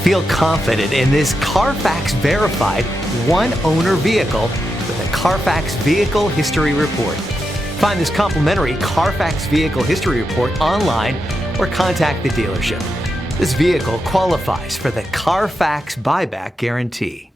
Feel confident in this Carfax verified one-owner vehicle with a Carfax Vehicle History Report. Find this complimentary Carfax Vehicle History Report online or contact the dealership. This vehicle qualifies for the Carfax Buyback Guarantee.